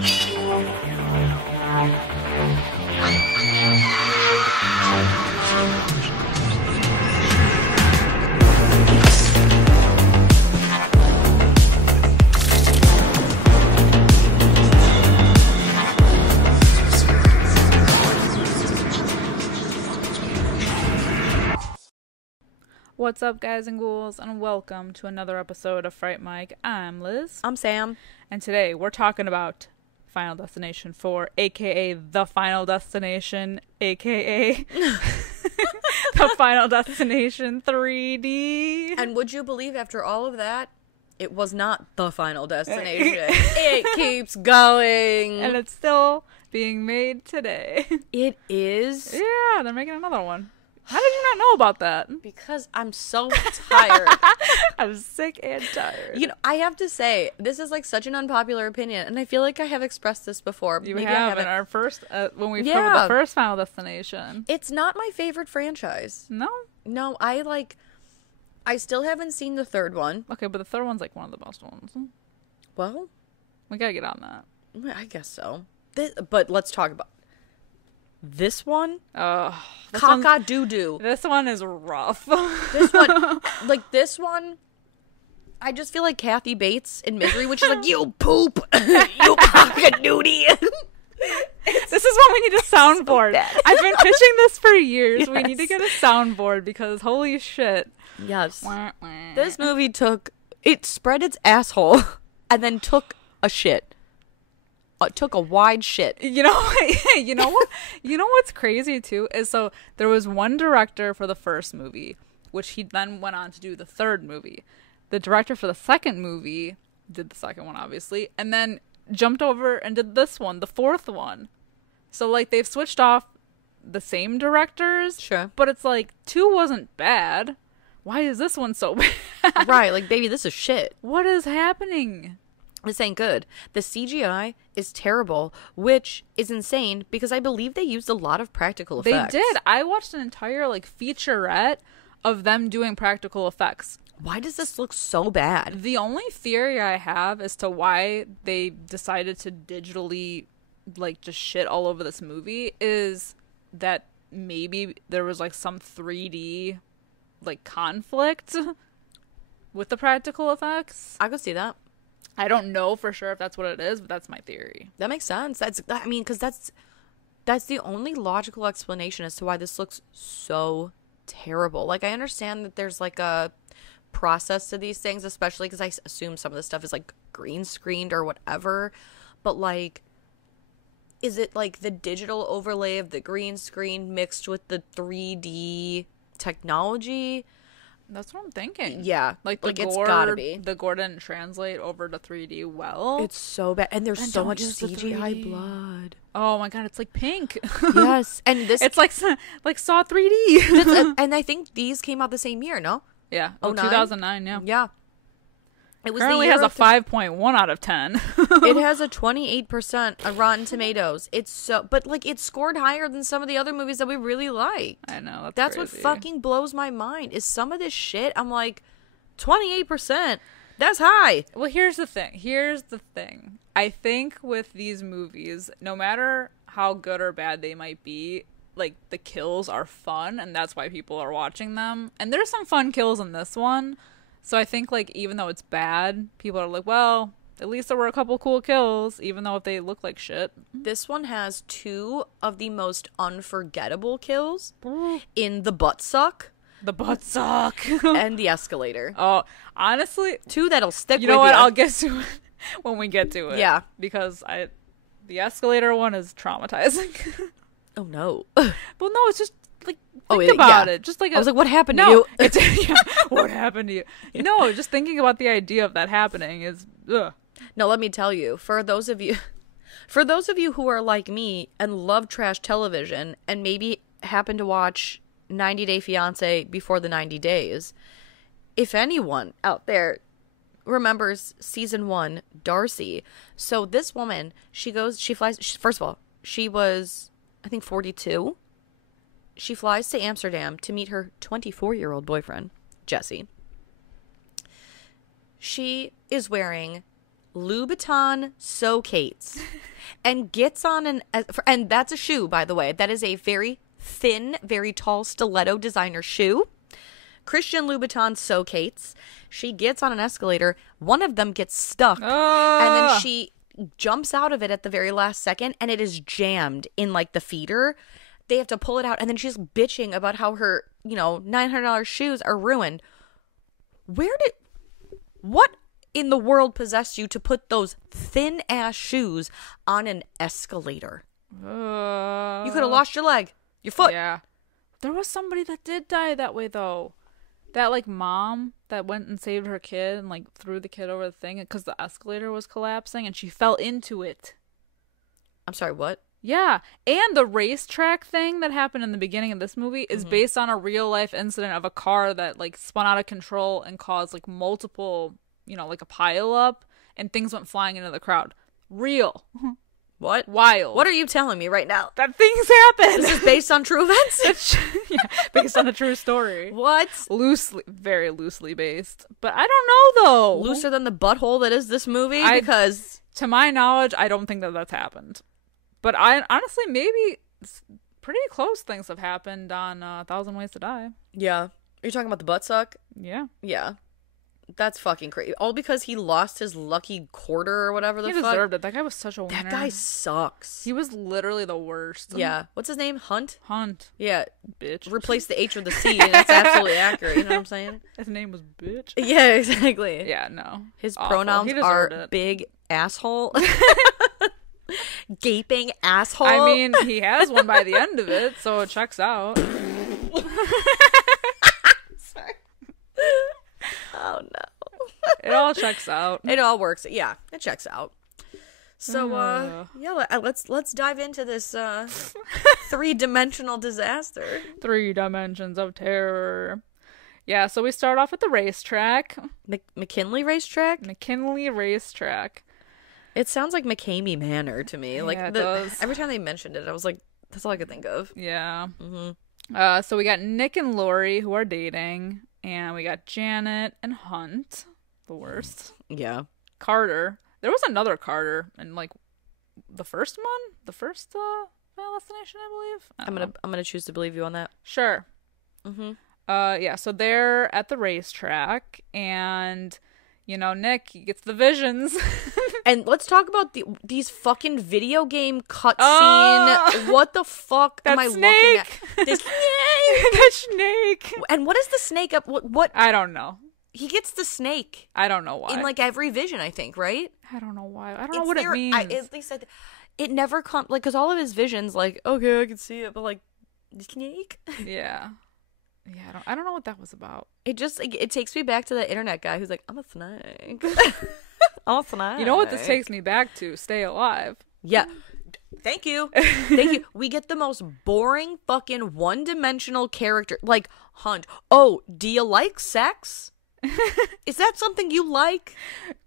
What's up, guys and ghouls, and welcome to another episode of Fright Mic. I'm Liz. I'm Sam. And today we're talking about Final Destination 4, aka The Final Destination, aka The Final Destination 3D. And would you believe after all of that, it was not the final destination. It keeps going. And it's still being made today. It is? Yeah, they're making another one. How did you not know about that? Because I'm so tired. I'm sick and tired. You know, I have to say, this is like such an unpopular opinion, and I feel like I have expressed this before. You Maybe have in our first, when we covered the first Final Destination. It's not my favorite franchise. No? No, I still haven't seen the third one. Okay, but the third one's like one of the best ones. Well, we gotta get on that. I guess so. But let's talk about this one. Cock-a-doo-doo. This one is rough. This one, I just feel like Kathy Bates in Misery, which is like, you poop, you cock-a-doodie. This is what we need a soundboard. So I've been pitching this for years. Yes. We need to get a soundboard because holy shit. Yes. This movie spread its asshole and then took a shit. Took a wide shit. You know what's crazy too is, so there was one director for the first movie, which he then went on to do the third movie. The director for the second movie did the second one, obviously, and then jumped over and did this one, the fourth one. So like they've switched off the same directors. Sure. But it's like 2 wasn't bad. Why is this one so bad? Right, like baby, this is shit. What is happening? This ain't good. The CGI is terrible, which is insane because I believe they used a lot of practical effects. They did. I watched an entire featurette of them doing practical effects. Why does this look so bad? The only theory I have as to why they decided to digitally just shit all over this movie is that maybe there was some 3D conflict with the practical effects. I could see that. I don't know for sure if that's what it is, but that's my theory. That makes sense. Because that's the only logical explanation as to why this looks so terrible. I understand that there's a process to these things, especially because I assume some of this stuff is green screened or whatever. But is it the digital overlay of the green screen mixed with the 3D technology? That's what I'm thinking. Yeah. It's gotta be. The Gore didn't translate over to 3D well. It's so bad. And there's so much CGI blood. Oh my god, it's pink. Yes. And this... It's like Saw 3D. And I think these came out the same year, no? Yeah. 2009, yeah. Yeah. It was currently has a 5.1 out of 10. It has a 28% on Rotten Tomatoes. It's so, but it scored higher than some of the other movies that we really like. I know, that's crazy. what fucking blows my mind. Is some of this shit, I'm 28%. That's high. Well, here's the thing. I think with these movies, no matter how good or bad they might be, the kills are fun, and that's why people are watching them. And there's some fun kills in this one. So I think, even though it's bad, people are well, at least there were a couple cool kills, even though if they look like shit. This one has 2 of the most unforgettable kills in the butt suck. The butt suck. And the escalator. Oh, honestly. 2 that'll stick with you. You know what? I'll get to it when we get to it. Yeah. Because the escalator one is traumatizing. Oh, no. Well, no, it's just... Think about it. Just I was what happened to you? What happened to you? No, just thinking about the idea of that happening is ugh. No, let me tell you, for those of you who are like me and love trash television and maybe happen to watch 90 Day Fiance before the 90 days, if anyone out there remembers season 1, Darcy. So this woman, she flies, first of all, she was, I think, 42. She flies to Amsterdam to meet her 24-year-old boyfriend, Jesse. She is wearing Louboutin Socates and gets on and that's a shoe, by the way. That is a very thin, very tall stiletto designer shoe. Christian Louboutin Socates. She gets on an escalator. One of them gets stuck. And then she jumps out of it at the very last second, and it is jammed in, like, the feeder. They have to pull it out, and then she's bitching about how her, $900 shoes are ruined. What in the world possessed you to put those thin-ass shoes on an escalator? You could have lost your leg. Your foot. Yeah. There was somebody that did die that way, though. That, like, mom that went and saved her kid and, like, threw the kid over the thing because the escalator was collapsing and she fell into it. I'm sorry, what? Yeah. And the racetrack thing that happened in the beginning of this movie is based on a real-life incident of a car that, like, spun out of control and caused, like, multiple, like a pile-up, and things went flying into the crowd. Real. What? Wild. What are you telling me right now? That things happen. This is based on true events? Yeah, based on a true story. What? Very loosely based. But I don't know, though. Looser than the butthole that is this movie? Because... To my knowledge, I don't think that that's happened. But I honestly, maybe pretty close things have happened on 1,000 Ways to Die. Yeah. Are you talking about the butt suck? Yeah. Yeah. That's fucking crazy. All because he lost his lucky quarter or whatever the fuck. He deserved it. That guy was such a winner. That guy sucks. He was literally the worst. Yeah. What's his name? Hunt? Yeah. Bitch. Replace the H with the C, and that's absolutely accurate. You know what I'm saying? His name was Bitch. Yeah, exactly. Yeah, no. His pronouns are big asshole. Gaping asshole. I mean, he has one by the end of it, so it checks out. Sorry. Oh no. It all checks out. It all works. Yeah, it checks out. So let's dive into this three-dimensional disaster. 3 dimensions of terror. Yeah, so we start off at the racetrack. McKinley racetrack? McKinley racetrack. It sounds like McCamey Manor to me. Like it does. Every time they mentioned it, I was like, that's all I could think of. Yeah. Mm-hmm. So we got Nick and Lori who are dating, and we got Janet and Hunt, the worst. Yeah. Carter. There was another Carter in like the first one, Final Destination, I believe. I'm gonna choose to believe you on that. Sure. Mm-hmm. Yeah. So they're at the racetrack, and Nick, he gets the visions. And let's talk about these fucking video game cutscene. What the fuck am I looking at? This the snake. And what is the snake up? What? I don't know. He gets the snake. I don't know why. In like every vision, I think, right? I don't know why. I don't know what it means. At least it never comes, like, because all of his visions, like, okay, I can see it, but like, the snake. Yeah. Yeah, I don't know what that was about. It just, like, it takes me back to that internet guy who's like, I'm a snake. I'm a snake. You know what this takes me back to? Stay Alive. Yeah. Thank you. Thank you. We get the most boring fucking one-dimensional character. Like, Hunt. Oh, do you like sex? Is that something you like?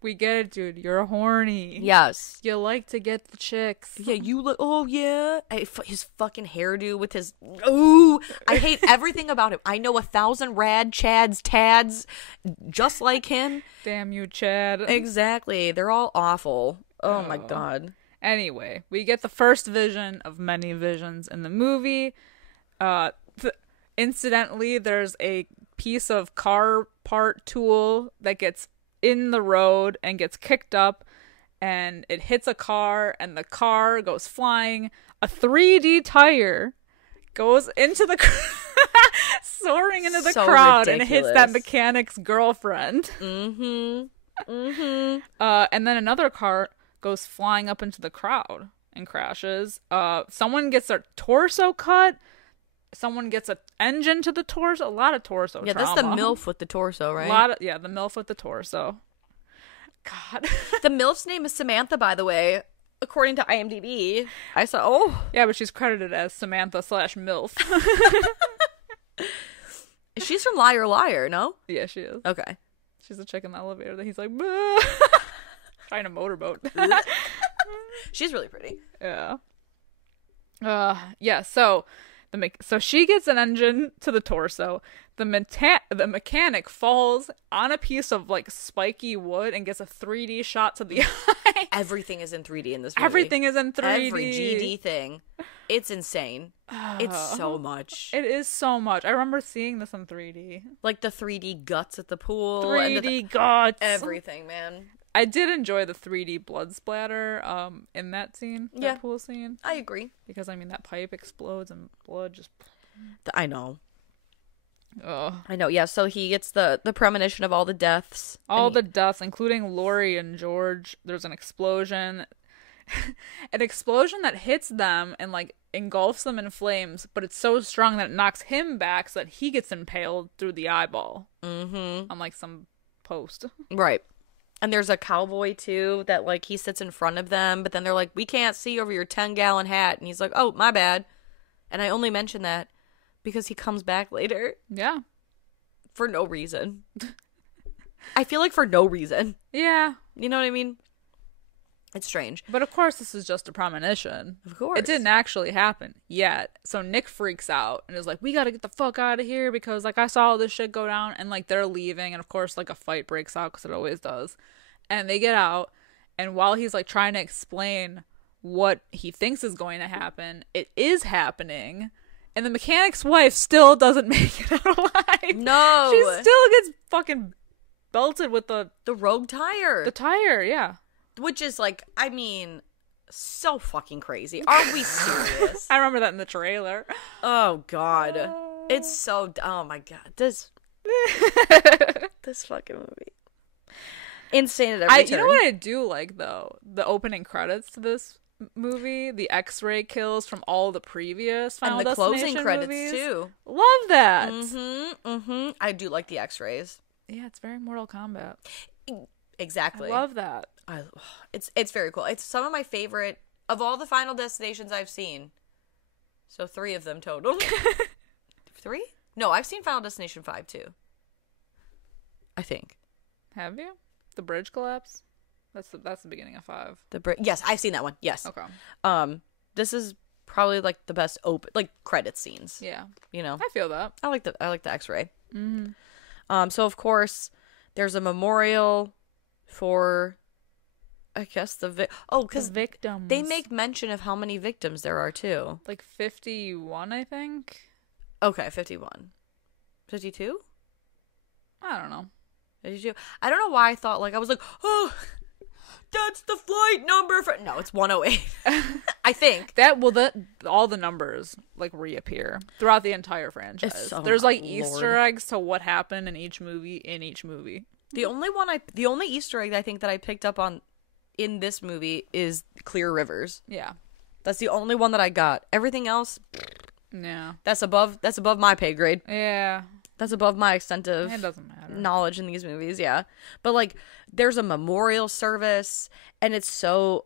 We get it, dude. You're horny. Yes. You like to get the chicks. Yeah, you look. Oh, yeah. His fucking hairdo with his. Ooh. I hate everything about him. I know 1,000 rad Chads, Tads, just like him. Damn you, Chad. Exactly. They're all awful. Oh, my God. Anyway, we get the first vision of many visions in the movie. Incidentally, there's a piece of car part tool that gets in the road and gets kicked up, and it hits a car, and the car goes flying. A 3D tire goes into the soaring into the crowd, ridiculous. And hits that mechanic's girlfriend. And then another car goes flying up into the crowd and crashes. Someone gets their torso cut. Someone gets an engine to the torso. A lot of torso trauma. Yeah, that's the MILF with the torso, right? The MILF with the torso. God. The MILF's name is Samantha, by the way, according to IMDb. I saw, oh. Yeah, but she's credited as Samantha/MILF. She's from Liar Liar, no? Yeah, she is. Okay. She's a chick in the elevator that he's like, trying to motorboat. She's really pretty. Yeah. Yeah, so So she gets an engine to the torso. The mechanic falls on a piece of like spiky wood and gets a 3D shot to the eye. Everything is in 3D in this movie. Everything is in 3D. Every GD thing. It's insane. It's so much. It is so much. I remember seeing this in 3D. Like the 3D guts at the pool. 3D guts. Everything, man. I did enjoy the 3D blood splatter in that scene. Yeah. That pool scene. I agree. Because, I mean, that pipe explodes and blood just... I know. Ugh. I know, yeah. So he gets the premonition of all the deaths. All the deaths, including Lori and George. There's an explosion. An explosion that hits them and, like, engulfs them in flames, but it's so strong that it knocks him back so that he gets impaled through the eyeball. Mm-hmm. On, like, some post. Right. And there's a cowboy, too, that, like, he sits in front of them, but then they're like, we can't see over your 10-gallon hat. And he's like, oh, my bad. And I only mention that because he comes back later. Yeah. For no reason. I feel like for no reason. Yeah. You know what I mean? It's strange. But of course this is just a premonition. Of course. It didn't actually happen yet. So Nick freaks out and is like, we gotta get the fuck out of here because, like, I saw all this shit go down. And, like, they're leaving. And, of course, like, a fight breaks out because it always does. And they get out. And while he's, like, trying to explain what he thinks is going to happen, it is happening. And the mechanic's wife still doesn't make it out alive. No. She still gets fucking belted with the rogue tire. The tire, yeah. Which is, like, I mean, so fucking crazy. Are we serious? I remember that in the trailer. Oh, God. It's so... Oh, my God. This fucking movie. Insane at every turn. You know what I do like, though? The opening credits to this movie. The X-ray kills from all the previous Final Destination and the closing credits, movies. too. Love that. I do like the X-rays. Yeah, it's very Mortal Kombat. Exactly. I love that. It's very cool. It's some of my favorite of all the Final Destinations I've seen. So 3 of them total. 3? No, I've seen Final Destination 5 too. I think. Have you? The bridge collapse? That's the beginning of 5. Yes, I've seen that one. Yes. Okay. This is probably like the best credit scenes. Yeah. You know. I feel that. I like the X-ray. Mm-hmm. So of course there's a memorial for, I guess, because victims. They make mention of how many victims there are too. Like 51, I think. Okay, 51. 52? I don't know. 52. I don't know why I thought, like, I was like, oh, that's the flight number for... No, it's 108. I think. All the numbers, like, reappear throughout the entire franchise. There's, like, Easter eggs to what happened in each movie. The only Easter egg I think that I picked up on in this movie is Clear Rivers. Yeah. That's the only one that I got. Everything else, yeah. That's above my pay grade. Yeah. That's above my extent of it doesn't matter. Knowledge in these movies, yeah. But, like, there's a memorial service, and it's so...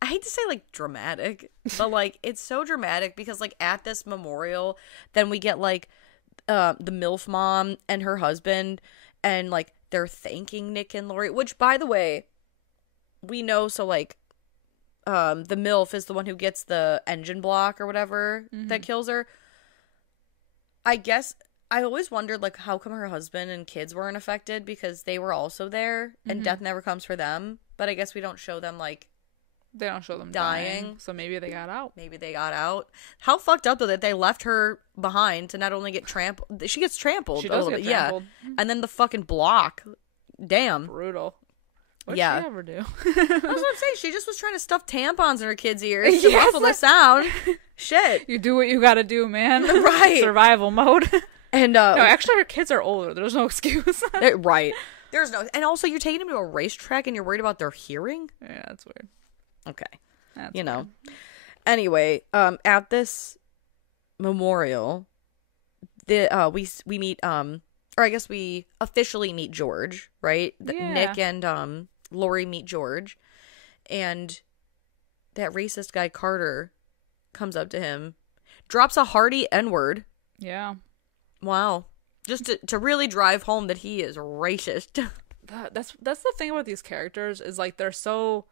I hate to say, like, dramatic, but, like, it's so dramatic because, like, at this memorial, then we get, like, the MILF mom and her husband, and, like, they're thanking Nick and Lori, which, by the way, we know, so, like, the MILF is the one who gets the engine block or whatever that kills her. I guess... I always wondered, like, how come her husband and kids weren't affected because they were also there and death never comes for them. But I guess we don't show them, like... They don't show them dying. So maybe they got out. How fucked up, though, that they left her behind to not only get trampled... She gets trampled. She does get trampled. Yeah. And then the fucking block. Damn. Brutal. What did she ever do? I was going to say, she just was trying to stuff tampons in her kids' ears to muffle the sound. Shit. You do what you gotta do, man. Right. Survival mode. And no, actually, her kids are older. There's no excuse. Right. There's no... And also, you're taking them to a racetrack and you're worried about their hearing? Yeah, that's weird. Okay. That's you know. weird. Anyway, at this memorial, we meet... or I guess we officially meet George, right? Yeah. Nick and Lori meet George. And that racist guy, Carter, comes up to him, drops a hearty N-word. Yeah. Wow. Just to really drive home that he is racist. That's the thing about these characters is, like, they're so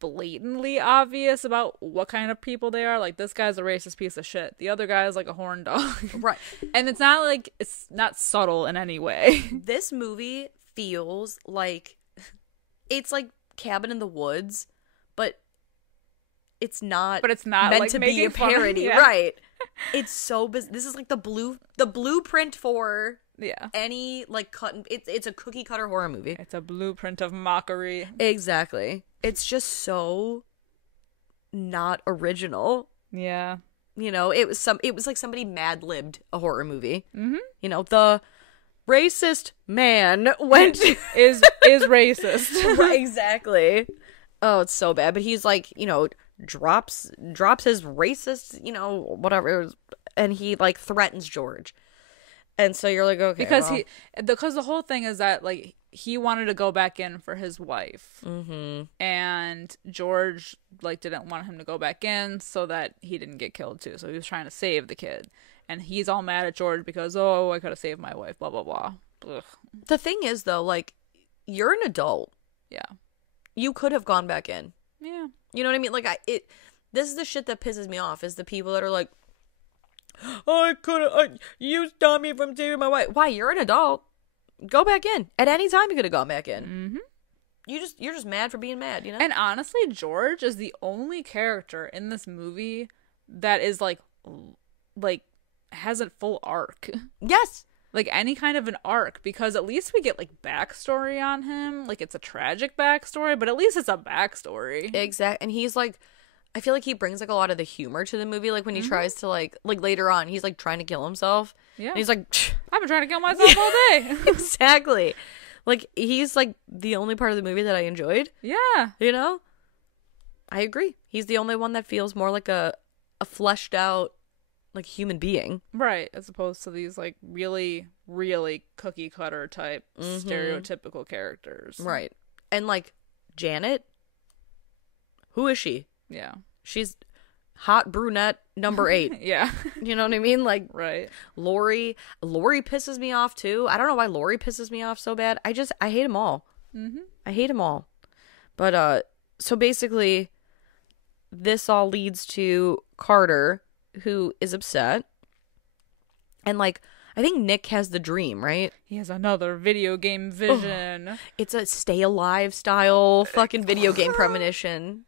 blatantly obvious about what kind of people they are. Like, this guy's a racist piece of shit. The other guy is like a horn dog. Right. And it's not subtle in any way. This movie feels like it's like Cabin in the Woods, but it's not. But it's not meant like to be a parody, yeah. right? It's so this is like the blueprint for any like it's a cookie cutter horror movie. It's a blueprint of mockery. Exactly. It's just so not original. Yeah. You know, it was like somebody mad-libbed a horror movie. Mm-hmm. You know, the racist man went is racist. Right, exactly. Oh, it's so bad. But he's like, you know, drops his racist, you know, whatever, and he like threatens George. And so you're like, okay, because the whole thing is that like he wanted to go back in for his wife, and George like didn't want him to go back in so that he didn't get killed too. So he was trying to save the kid, and he's all mad at George because I could have saved my wife. Blah blah blah. Ugh. The thing is though, like, you're an adult. Yeah, you could have gone back in. Yeah, you know what I mean. Like this is the shit that pisses me off. Is the people that are like, you stopped me from saving my wife. Why? You're an adult. Go back in. At any time you could have gone back in. Mm-hmm. You're just mad for being mad, you know? And honestly, George is the only character in this movie that is like has a full arc. Yes. Like any kind of an arc, because at least we get like backstory on him. Like, it's a tragic backstory, but at least it's a backstory. Exactly. And he's like, I feel like he brings like a lot of the humor to the movie. Like when he tries to like later on, he's like trying to kill himself. Yeah. And he's like, I've been trying to kill myself all day. Exactly. Like, he's like the only part of the movie that I enjoyed. Yeah. You know? I agree. He's the only one that feels more like a fleshed out like human being. Right. As opposed to these like really, really cookie cutter type stereotypical characters. Right. And like Janet, who is she? Yeah. She's hot brunette number 8. Yeah. You know what I mean? Like, right. Lori pisses me off too. I don't know why Lori pisses me off so bad. I hate them all. Mm-hmm. I hate them all. But, so basically, this all leads to Carter, who is upset. And like, I think Nick has the dream, right? He has another video game vision. Oh, it's a Stay Alive style fucking video game premonition.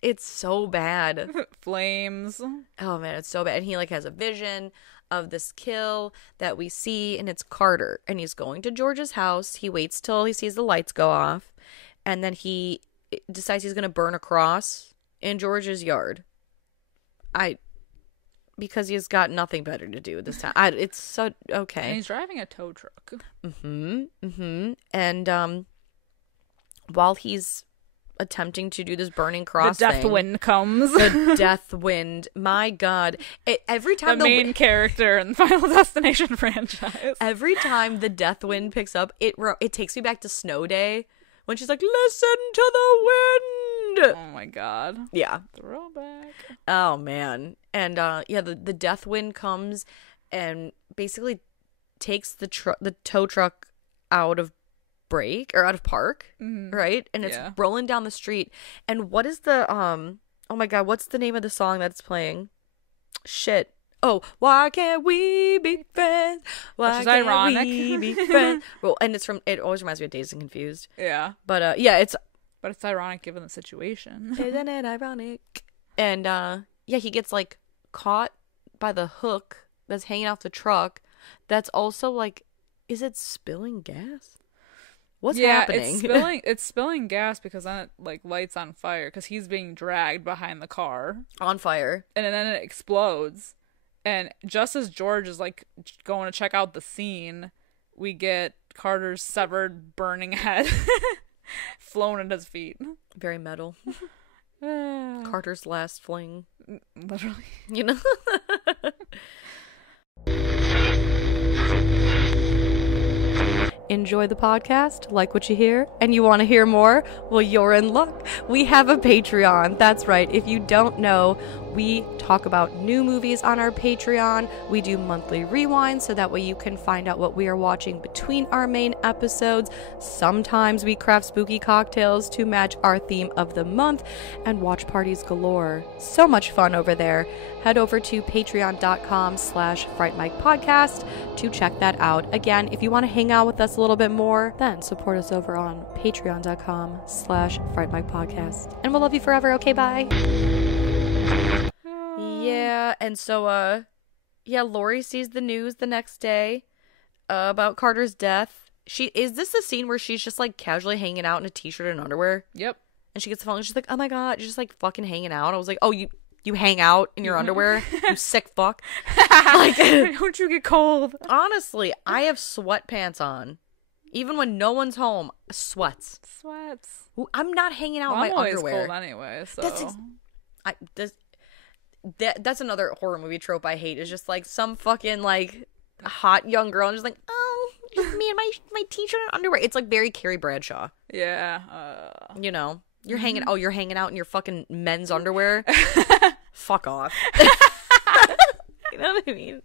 It's so bad. Flames. Oh man, it's so bad. And he like has a vision of this kill that we see, and it's Carter. And he's going to George's house. He waits till he sees the lights go off, and then he decides he's gonna burn a cross in George's yard. Because he's got nothing better to do this time. It's so okay. And he's driving a tow truck. And while he's attempting to do this burning cross the death thing, wind comes. The death wind. My God. Every time the main character in the Final Destination franchise. Every time the death wind picks up, it takes me back to Snow Day when she's like, listen to the wind. Oh my God. Yeah. Throwback. Oh man. And the death wind comes and basically takes the tow truck out of park, right? And it's rolling down the street. And what is the oh my God, what's the name of the song that's playing? Shit. Oh, why can't we be friends? Why Which is ironic. We be friends? Well, and it always reminds me of Dazed and Confused. Yeah. But it's ironic given the situation. Isn't it ironic? And he gets like caught by the hook that's hanging off the truck. That's also like, is it spilling gas? What's happening? It's spilling gas because then it like lights on fire because he's being dragged behind the car on fire, and then it explodes. And just as George is like going to check out the scene, we get Carter's severed, burning head flown at his feet. Very metal. Carter's last fling, literally. You know. Enjoy the podcast, like what you hear, and you want to hear more? Well, you're in luck. We have a Patreon. That's right. If you don't know, We talk about new movies on our Patreon. We do monthly rewinds so that way you can find out what we are watching between our main episodes. Sometimes we craft spooky cocktails to match our theme of the month, and watch parties galore. So much fun over there. Head over to patreon.com/Fright Mic podcast to check that out. Again, if you want to hang out with us a little bit more, then support us over on patreon.com/Fright Mic podcast. And we'll love you forever. Okay, bye. Yeah, and so, Lori sees the news the next day about Carter's death. Is this the scene where she's just, like, casually hanging out in a t-shirt and underwear? Yep. And she gets the phone and she's like, oh my god, you're just, like, fucking hanging out. I was like, oh, you hang out in your underwear? You sick fuck. Like, don't you get cold? Honestly, I have sweatpants on. Even when no one's home, sweats. I'm not hanging out in my underwear. I'm always cold anyway, so... That's another horror movie trope I hate, is just like some fucking like hot young girl and just like, oh, just me and my t-shirt and underwear. It's like very Carrie Bradshaw. Yeah. You know, you're hanging out in your fucking men's underwear. Fuck off. You know what I mean?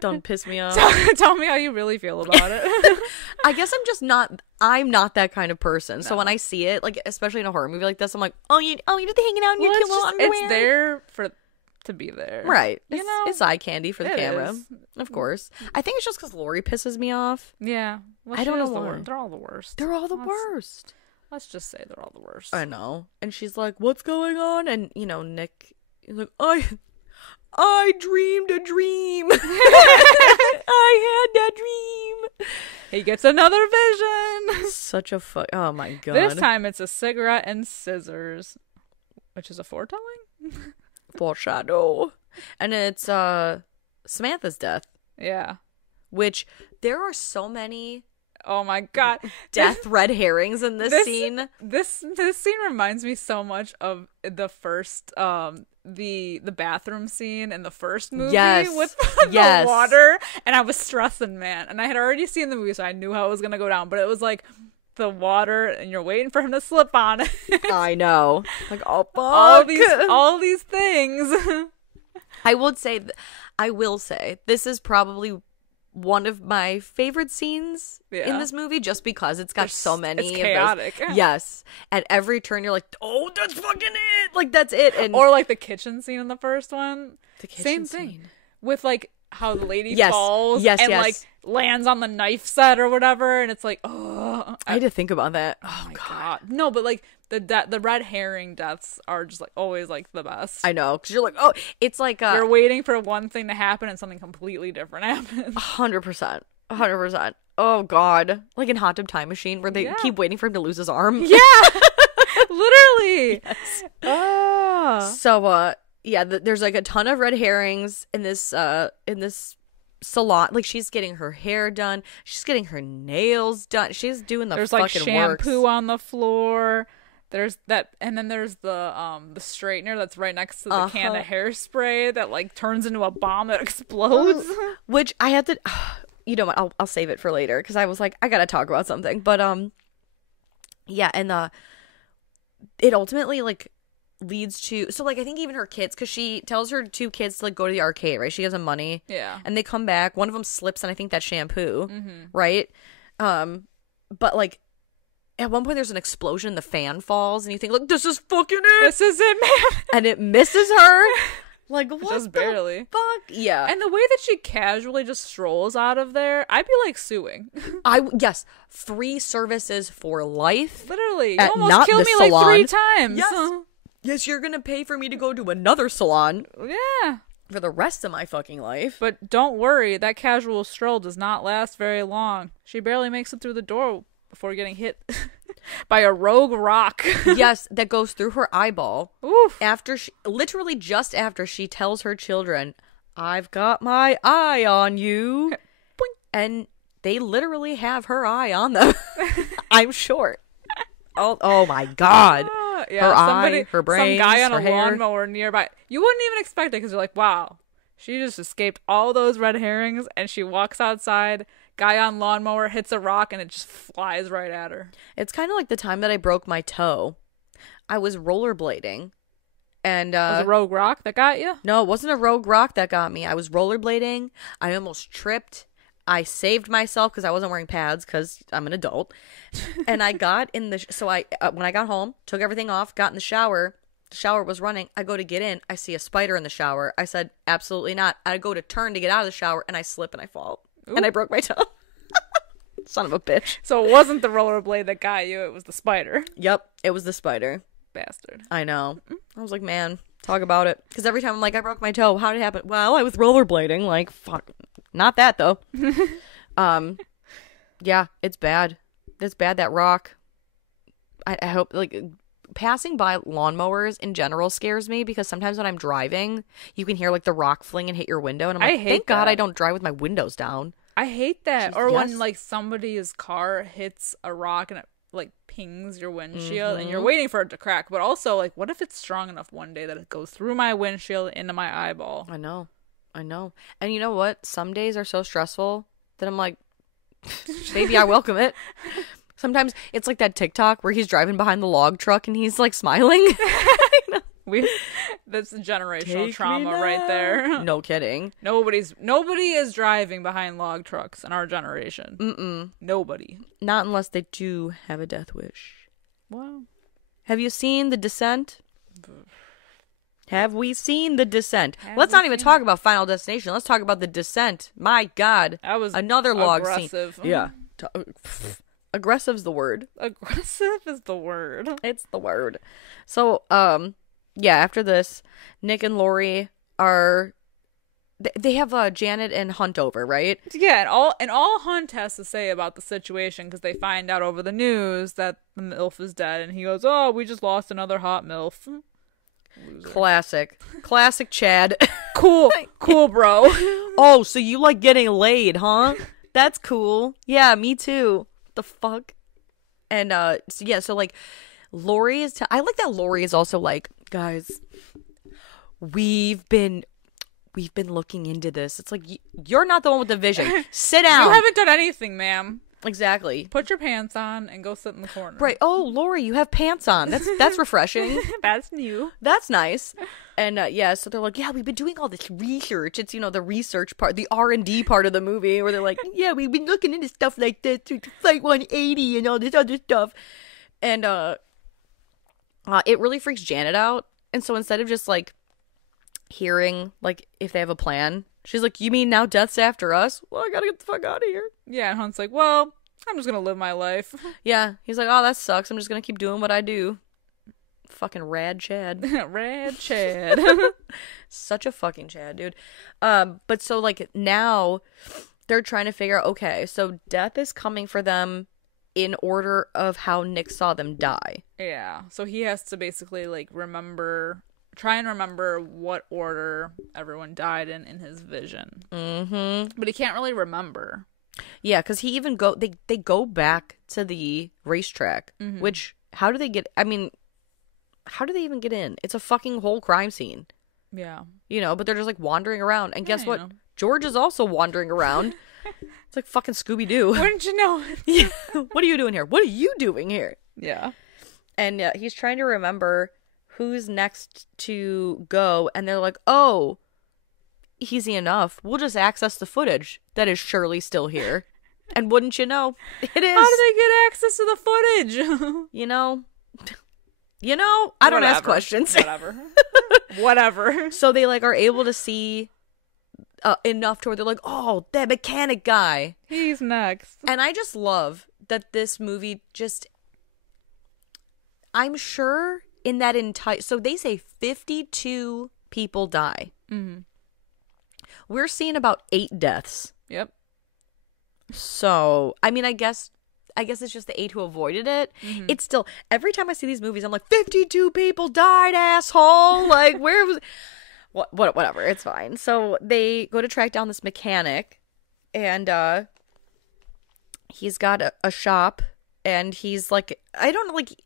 Don't piss me off. Tell me how you really feel about it. I guess I'm not that kind of person. No. So when I see it, like especially in a horror movie like this, I'm like, you're just hanging out in your cute little underwear. It's there to be there. Right. It's eye candy for the camera. Of course. I think it's just because Lori pisses me off. Yeah. Well, I don't know why. They're all the worst. Let's just say they're all the worst. I know. And she's like, what's going on? And, Nick is like, I dreamed a dream. I had that dream. He gets another vision. Such a oh my god. This time it's a cigarette and scissors, which is a foretelling? Foreshadow. And it's Samantha's death. Yeah. Which there are so many, oh my god, death red herrings in this scene. This scene reminds me so much of the first the bathroom scene in the first movie with the water, and I was stressing, man. And I had already seen the movie, so I knew how it was gonna go down. But it was like the water, and you're waiting for him to slip on it. I know, like oh fuck, all these things. I will say this is probably one of my favorite scenes in this movie, just because it's got so many. It's chaotic. Yes. At every turn, you're like, oh, that's fucking it. Like, that's it. And or like the kitchen scene in the first one. The kitchen Same scene. thing. With like how the lady falls and like lands on the knife set or whatever. And it's like, oh. I had to think about that. Oh my God. No, but like the red herring deaths are just like always like the best. I know. Because you're like, oh, it's like. You're waiting for one thing to happen and something completely different happens. 100%. 100%. Oh God. Like in Hot Tub Time Machine where they keep waiting for him to lose his arm. Yeah. Literally. Yes. Oh. So, there's like a ton of red herrings in this salon. Like she's getting her hair done. She's getting her nails done. She's doing the fucking works. There's like shampoo on the floor. There's that, and then there's the straightener that's right next to the can of hairspray that like turns into a bomb that explodes. Which I had to, you know what? I'll save it for later because I was like, I gotta talk about something. But and it ultimately like leads to, so like I think even her kids, because she tells her two kids to like go to the arcade, right? She gives them money, and they come back. One of them slips, and I think that's shampoo, right? But like. At one point, there's an explosion, the fan falls, and you think, like, this is fucking it! This is it, man! And it misses her. Like, what just barely. Fuck? Yeah. And the way that she casually just strolls out of there, I'd be, like, suing. Yes. Free services for life. Literally. You almost killed me, salon. Like, 3 times. Yes. Yes, you're gonna pay for me to go to another salon. Yeah. For the rest of my fucking life. But don't worry, that casual stroll does not last very long. She barely makes it through the door before getting hit by a rogue rock. Yes, that goes through her eyeball. Oof. Literally just after she tells her children, I've got my eye on you. And they literally have her eye on them. I'm short. Oh my God. Her eye, her brains, some guy on her a hair. lawnmower nearby. You wouldn't even expect it because you're like, wow, she just escaped all those red herrings, and she walks outside. Guy on lawnmower hits a rock and it just flies right at her. It's kind of like the time that I broke my toe. I was rollerblading And Was it Rogue Rock that got you? no, it wasn't a rogue rock that got me. I was rollerblading. I almost tripped. I saved myself because I wasn't wearing pads because I'm an adult. And I got in the... So when I got home, took everything off, got in the shower. The shower was running. I go to get in. I see a spider in the shower. I said, absolutely not. I go to turn to get out of the shower, and I slip and I fall. Ooh. And I broke my toe. Son of a bitch. So it wasn't the rollerblade that got you. It was the spider. Yep. It was the spider. Bastard. I know. I was like, man, talk about it. Because every time I'm like, I broke my toe. How did it happen? Well, I was rollerblading. Like, fuck. Not that, though. Yeah, it's bad. It's bad, that rock. I hope, like, passing by lawnmowers in general scares me because sometimes when I'm driving, you can hear, like, the rock fling and hit your window. And I'm like, thank God I don't drive with my windows down. I hate that. Or when, like, somebody's car hits a rock and it, like, pings your windshield and you're waiting for it to crack. But also, like, what if it's strong enough one day that it goes through my windshield into my eyeball? I know. And you know what? Some days are so stressful that I'm like, maybe I welcome it. Sometimes it's like that TikTok where he's driving behind the log truck and he's like smiling. That's generational trauma right there. No kidding. Nobody is driving behind log trucks in our generation. Nobody. Not unless they do have a death wish. Wow. Have you seen The Descent? Have we seen The Descent? Let's not even talk about Final Destination. Let's talk about The Descent. My God. That was another log aggressive. scene. Yeah. Aggressive's the word. Aggressive is the word. It's the word. So, yeah, after this, Nick and Lori are... They have Janet and Hunt over, right? Yeah, and all Hunt has to say about the situation, because they find out over the news that the MILF is dead, and he goes, oh, we just lost another hot MILF. Loser. Classic Chad. Cool bro. Oh, so you like getting laid, huh? That's cool. Yeah, me too. The fuck? And so like Lori is I like that Lori is also like, guys, we've been looking into this. It's like, you're not the one with the vision. Sit down. You haven't done anything, ma'am. Exactly. Put your pants on and go sit in the corner. Right. Oh, Lori, you have pants on. That's refreshing. That's new. That's nice. And yeah, so they're like, yeah, we've been doing all this research. It's, the research part, the R&D part of the movie where they're like, yeah, we've been looking into stuff like this, Flight 180 and all this other stuff. And it really freaks Janet out. And so instead of just like hearing like if they have a plan, she's like, you mean now death's after us? Well, I gotta get the fuck out of here. Yeah, and Hunt's like, well, I'm just gonna live my life. Yeah, he's like, oh, that sucks. I'm just gonna keep doing what I do. Fucking rad Chad. Rad Chad. Such a fucking Chad, dude. But so like now they're trying to figure out, okay, so death is coming for them in order of how Nick saw them die. Yeah, so he has to basically like try and remember what order everyone died in his vision. But he can't really remember. Yeah, because he even they go back to the racetrack, which how do they even get in? It's a fucking whole crime scene. Yeah. But they're just like wandering around. And guess what? George is also wandering around. It's like fucking Scooby-Doo. Wouldn't you know it? Yeah. What are you doing here? What are you doing here? Yeah. And he's trying to remember who's next to go. And they're like, oh, easy enough. We'll just access the footage that is surely still here. And wouldn't you know, it is. How do they get access to the footage? I don't ask questions. Whatever. So they like are able to see enough to where they're like, oh, that mechanic guy. He's next. And I just love that this movie I'm sure in that entire... So they say 52 people die. We're seeing about 8 deaths. Yep. So, I mean, I guess it's just the 8 who avoided it. It's still, every time I see these movies, I'm like, 52 people died, asshole. Like, where was... Whatever, it's fine. So they go to track down this mechanic, and he's got a shop, and he's like, I don't know, like,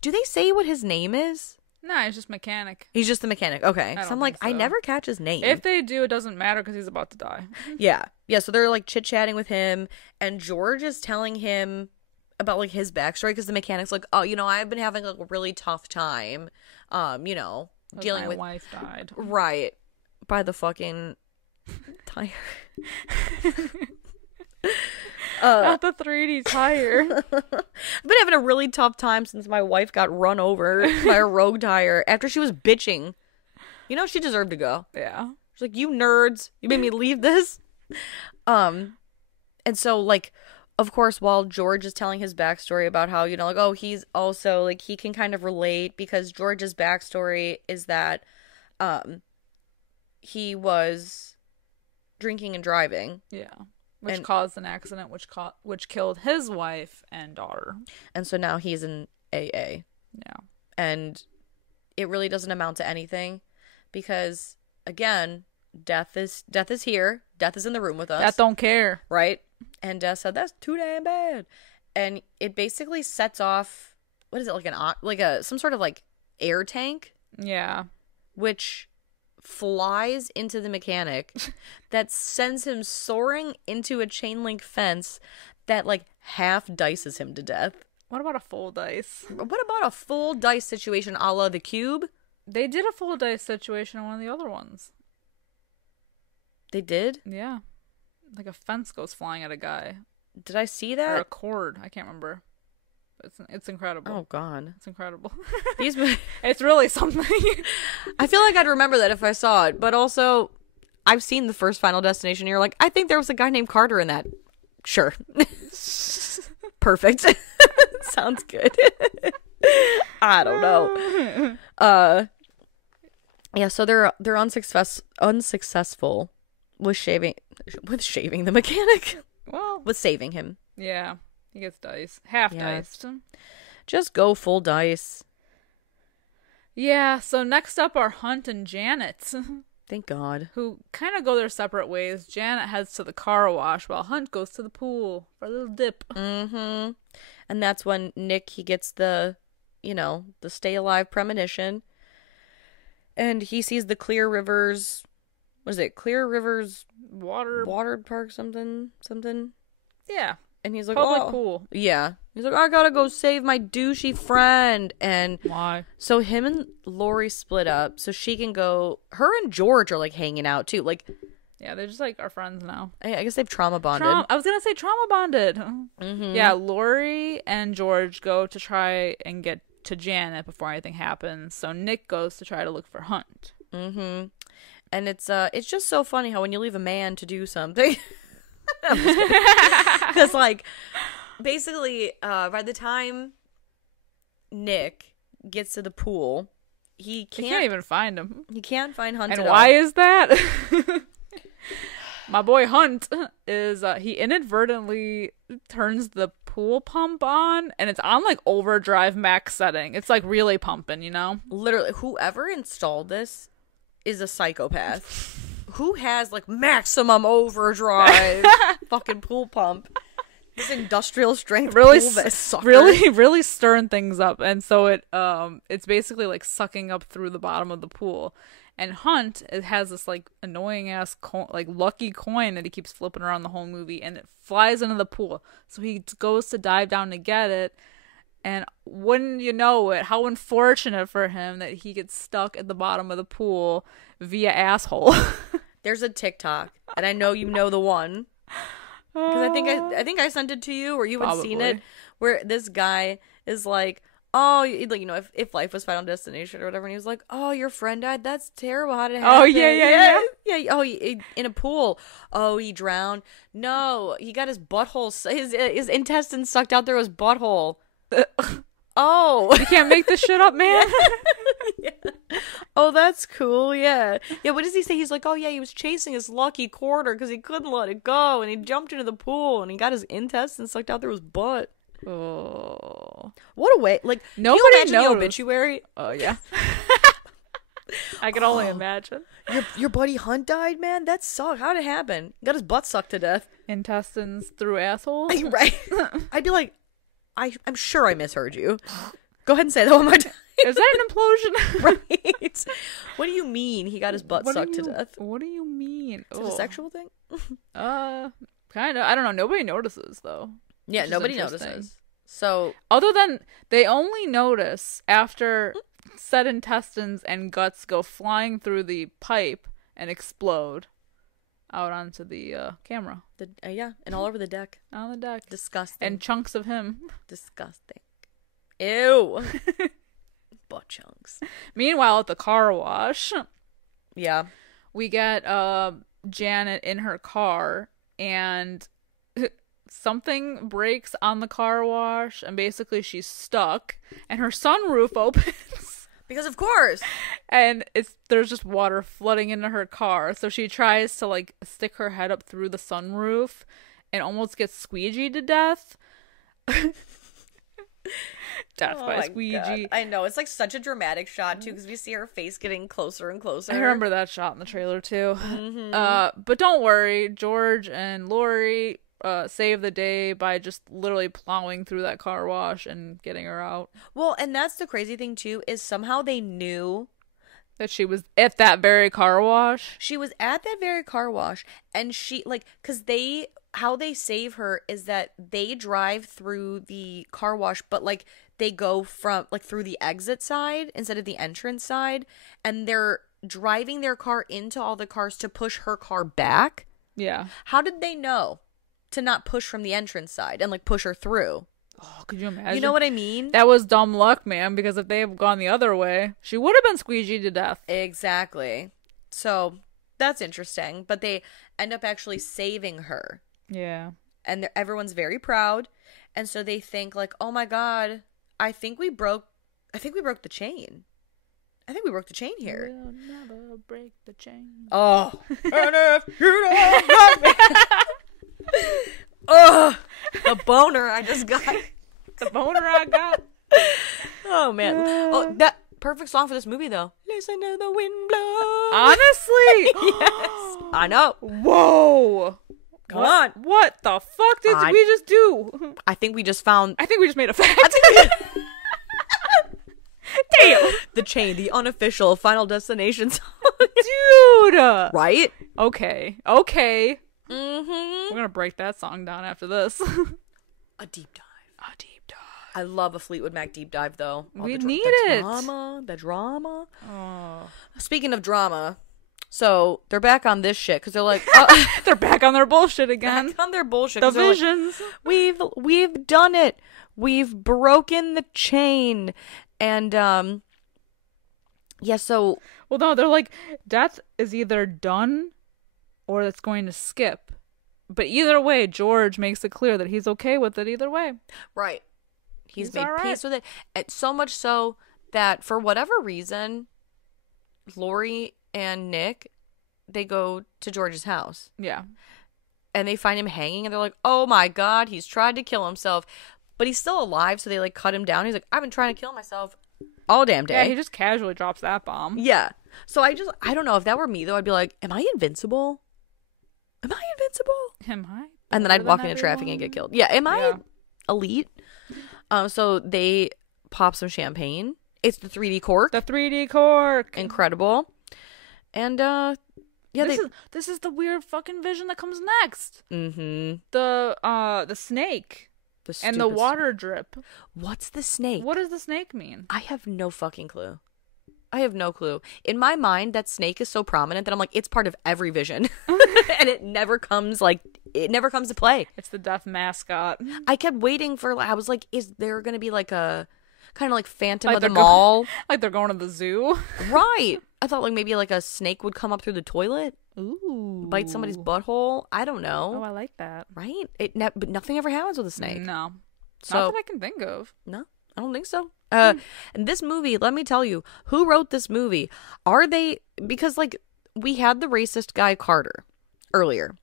do they say what his name is? No, he's just mechanic. He's just the mechanic. Okay. So I'm like, I never catch his name. If they do, it doesn't matter because he's about to die. Yeah. Yeah, so they're like chit-chatting with him, and George is telling him about like his backstory because the mechanic's like, oh, I've been having like a really tough time, dealing my with wife died. Right. By the fucking tire. Not the 3D tire. I've been having a really tough time since my wife got run over by a rogue tire after she was bitching. You know, she deserved to go. Yeah. She's like, you nerds, you made me leave this. And so, like, of course, while George is telling his backstory about how, you know, like, oh, he's also, like, he can kind of relate because George's backstory is that he was drinking and driving. Yeah. Which caused an accident which killed his wife and daughter. And so now he's in AA. Yeah. And it really doesn't amount to anything because, again, death is here. Death is in the room with us. Death don't care. Right? And Death said, that's too damn bad. And it basically sets off, what is it, like some sort of like air tank? Yeah. Which flies into the mechanic that sends him soaring into a chain link fence that like half dices him to death. What about a full dice? What about a full dice situation a la The Cube? They did a full dice situation in one of the other ones. They did? Yeah. Like a fence goes flying at a guy. Did I see that? Or a cord. I can't remember. It's incredible. Oh, God. It's incredible. It's really something. I feel like I'd remember that if I saw it, but also, I've seen the first Final Destination, and you're like, I think there was a guy named Carter in that. Sure. Perfect. Sounds good. I don't know. Yeah, so they're unsuccessful with shaving the mechanic. Well, with saving him. Yeah. He gets dice. Half diced. Just go full dice. Yeah, so next up are Hunt and Janet. Thank God. Who kind of go their separate ways. Janet heads to the car wash while Hunt goes to the pool for a little dip. Mm-hmm. And that's when Nick, he gets the stay alive premonition. And he sees the Clear Rivers, what is it? Clear Rivers Water Park something? Yeah. And he's like, public pool. Yeah. He's like, I gotta go save my douchey friend. And why? So him and Lori split up so she can go. Her and George are like hanging out too. Like, yeah, they're just like our friends now. I guess they've trauma bonded. I was gonna say trauma bonded. Mm-hmm. Yeah, Lori and George go to try and get to Janet before anything happens. So Nick goes to try to look for Hunt. Mm-hmm. And it's just so funny how when you leave a man to do something. Because like basically by the time Nick gets to the pool, he can't even find him. He can't find Hunt. And why is that? My boy Hunt is he inadvertently turns the pool pump on, and it's on like overdrive max setting. It's like really pumping, you know? Literally, whoever installed this is a psychopath. Who has like maximum overdrive fucking pool pump? This industrial strength really pool sucker. really stirring things up, and so it's basically like sucking up through the bottom of the pool. And Hunt, it has this like annoying ass like lucky coin that he keeps flipping around the whole movie, and it flies into the pool. So he goes to dive down to get it, and wouldn't you know it, how unfortunate for him that he gets stuck at the bottom of the pool via asshole. There's a TikTok, and I know you know the one because I think I sent it to you, or you had seen it, where this guy is like, oh, like, you know, if life was Final Destination or whatever, and he was like, oh, your friend died. That's terrible. How did it happen? Oh yeah. Oh, he, in a pool. Oh, he drowned. No, he got his butthole, his intestines sucked out through his butthole. Oh, you can't make this shit up, man. Yeah. Oh, that's cool. Yeah. What does he say? He's like, oh yeah, he was chasing his lucky quarter because he couldn't let it go, and he jumped into the pool, and he got his intestines sucked out through his butt. Oh, what a way! Like, nobody can you imagine the obituary? Oh yeah. I can only imagine. Your buddy Hunt died, man. That sucked. How did it happen? Got his butt sucked to death. Intestines through asshole. Right. I'd be like, I'm sure I misheard you. Go ahead and say that one more time. Is that an implosion? Right. What do you mean he got his butt sucked to death? What do you mean? Is it a sexual thing? Kind of. I don't know. Nobody notices though. Yeah, nobody notices. So other than they only notice after said intestines and guts go flying through the pipe and explode out onto the camera. Yeah, and all over the deck. On the deck. Disgusting. And chunks of him. Disgusting. Ew. Butt chunks. Meanwhile, at the car wash, yeah, we get Janet in her car, and something breaks on the car wash, and basically she's stuck, and her sunroof opens. Because of course. And there's just water flooding into her car, so she tries to like stick her head up through the sunroof and almost gets squeegeed to death. Death by squeegee. God. I know, it's like such a dramatic shot too, because we see her face getting closer and closer. I remember that shot in the trailer too. But don't worry, George and Lori save the day by just literally plowing through that car wash and getting her out. Well, and that's the crazy thing too, is somehow they knew that she was at that very car wash. She was at that very car wash, and she, like, because how they save her is that they drive through the car wash, but like they go from like through the exit side instead of the entrance side, and they're driving their car into all the cars to push her car back. Yeah. How did they know to not push from the entrance side and like push her through? Oh, could you imagine? You know what I mean? That was dumb luck, man, because if they had gone the other way, she would have been squeegeed to death. Exactly. So that's interesting, but they end up actually saving her. Yeah. And everyone's very proud, and so they think like, "Oh my god, I think we broke the chain. I think we broke the chain here." We'll never break the chain. Oh. And if you don't love me. Oh, the boner I just got. The boner I got. Oh man. Oh, that perfect song for this movie though. Listen to the wind blow. Honestly? Yes. I know. Whoa. Come on. What the fuck did we just do? I think we just made a fact. Damn. The chain, the unofficial Final Destination song. Dude. Right? Okay. Mm-hmm. We're gonna break that song down after this. A deep dive. I love a Fleetwood Mac deep dive though. We need it. The drama. Oh. Speaking of drama, so they're back on this shit because they're like, they're back on their bullshit again. Back on their bullshit. The visions. Like, we've done it. We've broken the chain, and yeah. So well, no, they're like, death is either done or it's going to skip. But either way, George makes it clear that he's okay with it either way. Right. He's made right. peace with it. And so much so that for whatever reason, Lori and Nick, they go to George's house. Yeah. And they find him hanging, and they're like, oh my god, he's tried to kill himself. But he's still alive, so they like cut him down. He's like, I've been trying to kill myself all damn day. Yeah, he just casually drops that bomb. Yeah. So I don't know, if that were me though, I'd be like, am I invincible? Am I? And then I'd walk into traffic and get killed. Yeah, am I elite? So they pop some champagne. It's the 3D cork. The 3D cork. Incredible. And this is the weird fucking vision that comes next. Mm-hmm. The snake. And the water drip. What's the snake? What does the snake mean? I have no fucking clue. I have no clue. In my mind, that snake is so prominent that I'm like, it's part of every vision. And it never comes to play. It's the death mascot. I kept waiting I was like, is there going to be like a kind of like Phantom of the Mall? Like they're going to the zoo? Right. I thought like maybe like a snake would come up through the toilet. Ooh. Bite somebody's butthole. I don't know. Oh, I like that. Right? But nothing ever happens with a snake. No. So, not that I can think of. No, I don't think so. And this movie, let me tell you, who wrote this movie? Because like we had the racist guy Carter earlier.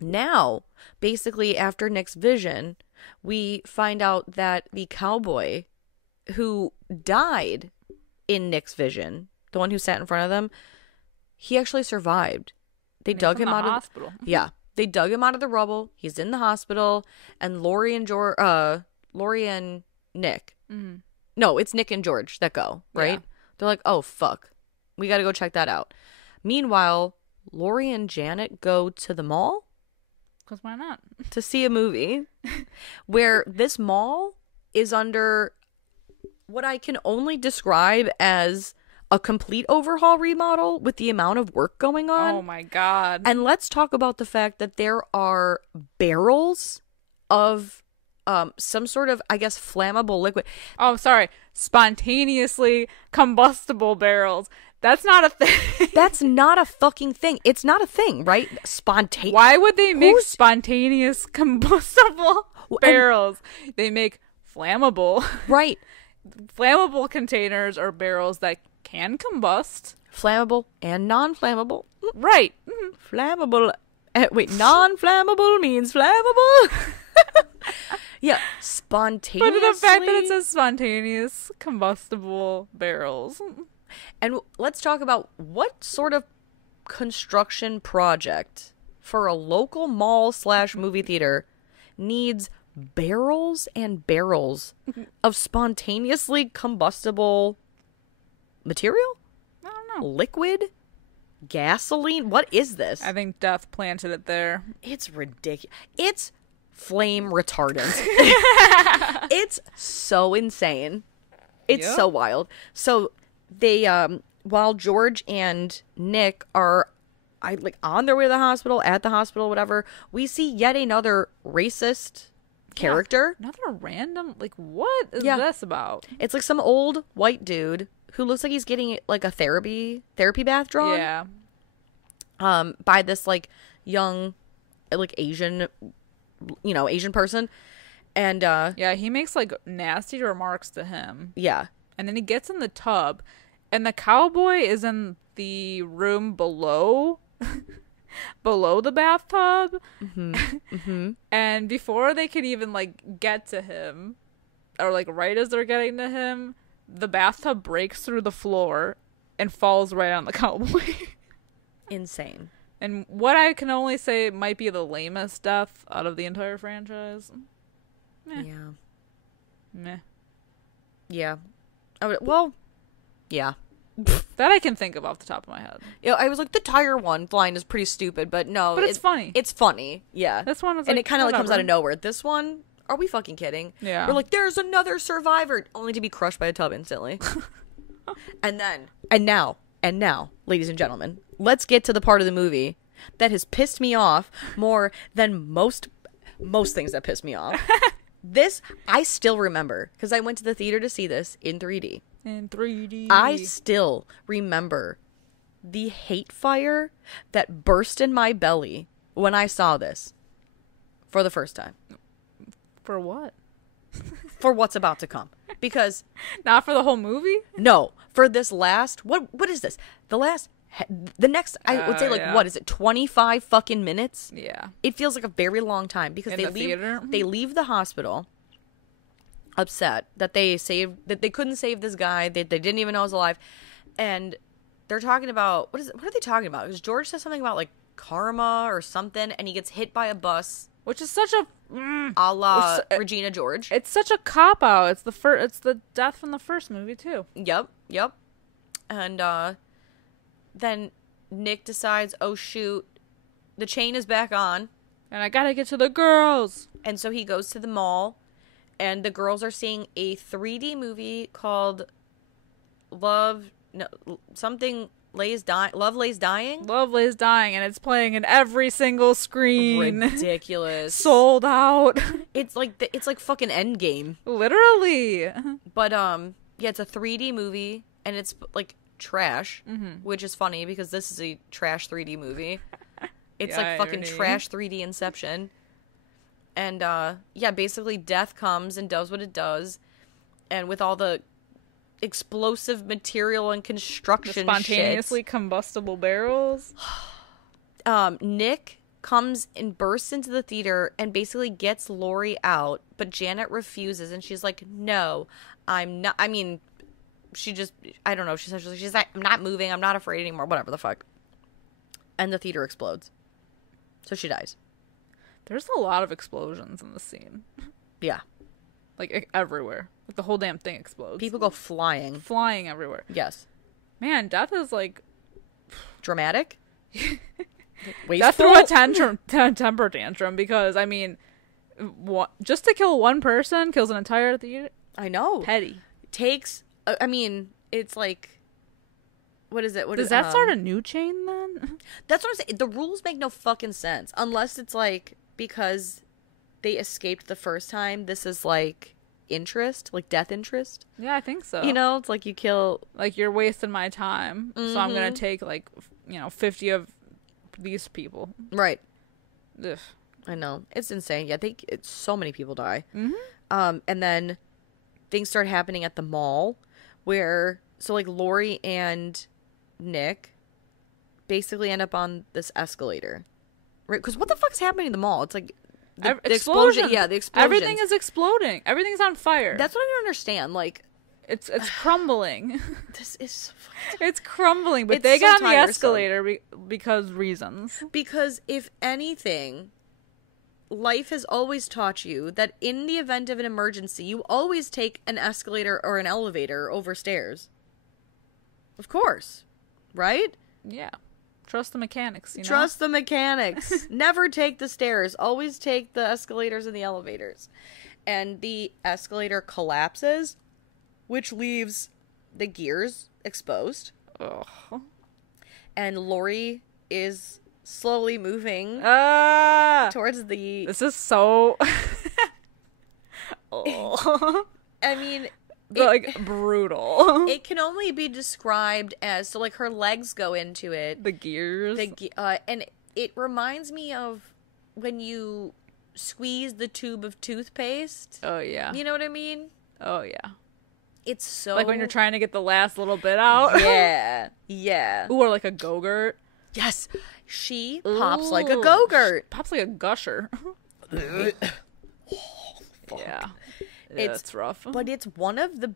Now, basically after Nick's vision, we find out that the cowboy who died in Nick's vision, the one who sat in front of them, he actually survived. They dug him out of the hospital. Yeah. They dug him out of the rubble. He's in the hospital, and Lori and Nick. Mm-hmm. No, it's Nick and George that go, right? Yeah. They're like, oh, fuck. We got to go check that out. Meanwhile, Lori and Janet go to the mall. Because why not? To see a movie where this mall is under what I can only describe as a complete overhaul remodel with the amount of work going on. Oh my God. And let's talk about the fact that there are barrels of some sort of, I guess, flammable liquid. Oh, sorry. Spontaneously combustible barrels. That's not a thing. That's not a fucking thing. It's not a thing, right? Spontaneous. Why would they make spontaneous combustible barrels? They make flammable. Right. Flammable containers or barrels that can combust. Flammable and non-flammable. Right. Flammable. Wait, non-flammable means flammable? Yeah, spontaneously. But the fact that it says spontaneous combustible barrels. And let's talk about what sort of construction project for a local mall / movie theater needs barrels and barrels of spontaneously combustible material? I don't know. Liquid? Gasoline? What is this? I think Death planted it there. It's ridiculous. It's flame retardant. It's so insane. It's so wild. So they while George and Nick are on their way to the hospital, at the hospital, whatever, we see yet another racist character. Yeah, another random, what is this about? It's like some old white dude who looks like he's getting like a therapy bath drawn. Yeah. By this young Asian Asian person. And yeah, he makes nasty remarks to him. Yeah. And then he gets in the tub and the cowboy is in the room below the bathtub. Mm-hmm. Mm-hmm. And before they can even get to him, or right as they're getting to him, the bathtub breaks through the floor and falls right on the cowboy. Insane. And what I can only say might be the lamest death out of the entire franchise. Meh. Yeah. Meh. Yeah. Yeah. That I can think of off the top of my head. Yeah, I was like, the tire one line is pretty stupid, but no. But it's funny. It's funny. Yeah. This one is and it kind of comes out of nowhere. This one, are we fucking kidding? Yeah. We're like, there's another survivor, only to be crushed by a tub instantly. And now, ladies and gentlemen, let's get to the part of the movie that has pissed me off more than most things that piss me off. This, I still remember, because I went to the theater to see this in 3D. In 3D. I still remember the hate fire that burst in my belly when I saw this for the first time. For what? For what's about to come. Because... Not for the whole movie? No. For this last... What is this? The next... I would say, what is it? 25 fucking minutes? Yeah. It feels like a very long time. Because they leave the hospital upset that they couldn't save this guy. They didn't even know he was alive. And they're talking about... What are they talking about? Because George says something about, karma or something. And he gets hit by a bus. Which is such a... a la Regina George. It's such a cop-out. It's the death from the first movie, too. Yep. And then Nick decides, oh, shoot, the chain is back on. And I gotta get to the girls. And so he goes to the mall, and the girls are seeing a 3D movie called Love Lays Dying. Love Lays Dying, and it's playing in every single screen. Ridiculous. Sold out. It's like fucking Endgame. Literally. But yeah, it's a 3D movie, and it's trash, which is funny because this is a trash 3D movie. It's fucking trash 3D Inception. And yeah, basically Death comes and does what it does, and with all the explosive material and construction the spontaneously combustible barrels. Nick comes and bursts into the theater and basically gets Lori out, but Janet refuses, and she's like, no, I'm not. I mean, she just, I don't know, she's like, I'm not moving, I'm not afraid anymore, whatever the fuck. And the theater explodes. So she dies. There's a lot of explosions in the scene. Yeah. Everywhere. The whole damn thing explodes. People go flying. Flying everywhere. Yes. Man, Death is dramatic. Death threw a temper tantrum because, I mean, just to kill one person kills an entire theater. I know. Petty. takes, I mean, it's like, what is it? Does that start a new chain then? That's what I'm saying. The rules make no fucking sense. Unless it's like, because they escaped the first time, this is like interest, like death interest. Yeah, I think so. You know, it's like you kill. Like, you're wasting my time, so I'm going to take, like, 50 of these people. Right. Ugh. I know. It's insane. Yeah, so many people die. Mm-hmm. And then things start happening at the mall where, so like Lori and Nick basically end up on this escalator. Right? Because what the fuck's happening in the mall? It's like the explosion. Yeah, the explosion. Everything is exploding. Everything's on fire. That's what I don't understand. Like, it's crumbling. This is so fucking It's crumbling, but It's they so got on the tiresome. escalator because reasons. Because if anything, life has always taught you that in the event of an emergency, you always take an escalator or an elevator over stairs. Of course. Right? Yeah. Trust the mechanics, you know? Trust the mechanics. Never take the stairs. Always take the escalators and the elevators. And the escalator collapses, which leaves the gears exposed. Ugh. And Lori is slowly moving towards the... This is so... oh. I mean... brutal. It can only be described as... So, like, her legs go into it. The gears. And it reminds me of when you squeeze the tube of toothpaste. Oh, yeah. You know what I mean? Oh, yeah. It's so... Like when you're trying to get the last little bit out. Yeah. Yeah. Ooh, or like a Go-Gurt. Yes. She pops like a Go-Gurt. Pops like a gusher. Oh, yeah. It's rough. But it's one of the,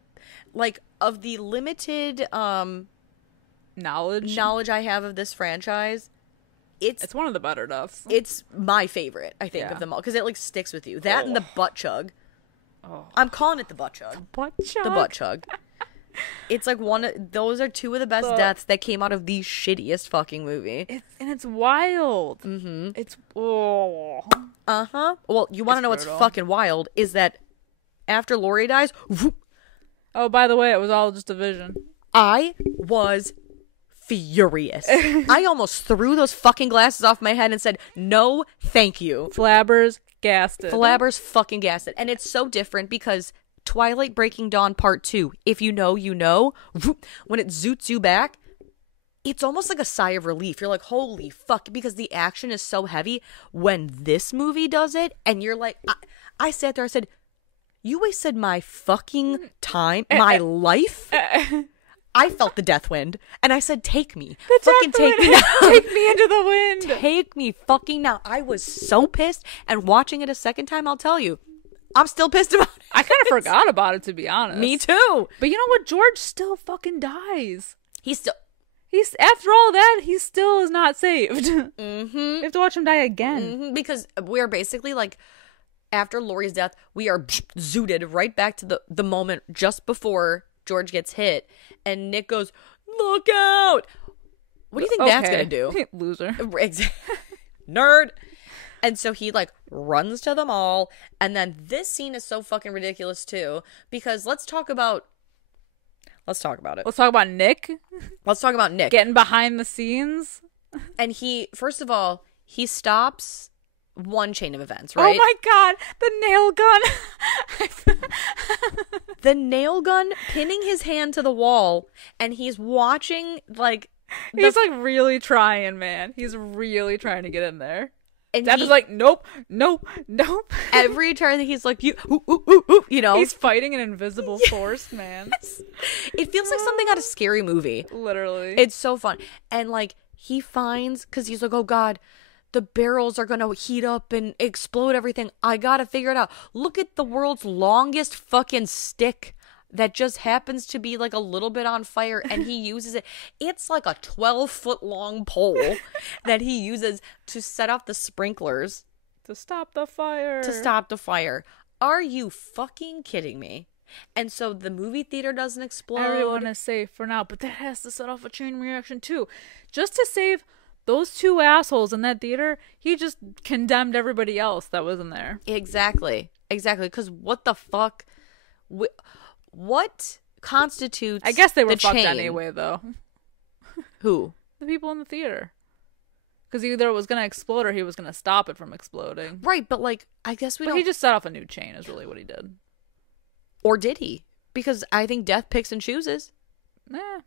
like, of the limited knowledge I have of this franchise, it's one of the better deaths. It's my favorite, I think, of them all, because it, like, sticks with you. That and the butt chug. Oh. I'm calling it the butt chug. The butt chug. It's like those are two of the best deaths that came out of the shittiest fucking movie. It's wild. Mm-hmm. It's Well, you want to know what's fucking wild is that after Lori dies, whoop, oh, by the way, it was all just a vision. I was furious. I almost threw those fucking glasses off my head and said, no, thank you. Flabbers gassed it. Flabbers fucking gassed it. And it's so different because Twilight Breaking Dawn Part 2, if you know, you know, when it zoots you back, it's almost like a sigh of relief. You're like, holy fuck, because the action is so heavy. When this movie does it, and you're like, I sat there, I said, you wasted my fucking time, my life. I felt the death wind, and I said, take me. Fucking take me now. Take me into the wind. Take me fucking now. I was so pissed, and watching it a second time, I'll tell you, I'm still pissed about it. I kind of forgot about it, to be honest. Me too. But you know what? George still fucking dies. He's after all that, he still is not saved. Mm-hmm. You have to watch him die again. Mm-hmm, because we're basically like, after Lori's death, we are zooted right back to the moment just before George gets hit, and Nick goes, look out! What do you think that's gonna do? Loser. Nerd. And so he, like, runs to the mall, and then this scene is so fucking ridiculous, too, because let's talk about it. Let's talk about Nick. Let's talk about Nick. Getting behind the scenes. And he, first of all, he stops one chain of events, right? Oh my god, the nail gun. The nail gun pinning his hand to the wall, and he's watching, like... He's, like, really trying, man. He's really trying to get in there. And Dad is like, nope. Every turn he's like, you know. He's fighting an invisible force, man. It feels like something out of a scary movie. Literally. It's so fun. And, like, he finds, because he's like, oh god, the barrels are gonna heat up and explode everything. I gotta figure it out. Look at the world's longest fucking stick that just happens to be like a little bit on fire, and he uses it. It's like a 12-foot long pole that he uses to set off the sprinklers. To stop the fire. Are you fucking kidding me? And so the movie theater doesn't explode. Everyone is safe for now, but that has to set off a chain reaction too. Just to save those two assholes in that theater, he just condemned everybody else that was in there. Exactly. Because what the fuck? What constitutes I guess they were the fucked chain. anyway, though. Who? The people in the theater. Because either it was going to explode or he was going to stop it from exploding. Right, but like, I guess we don't... He just set off a new chain is really what he did. Or did he? Because I think death picks and chooses.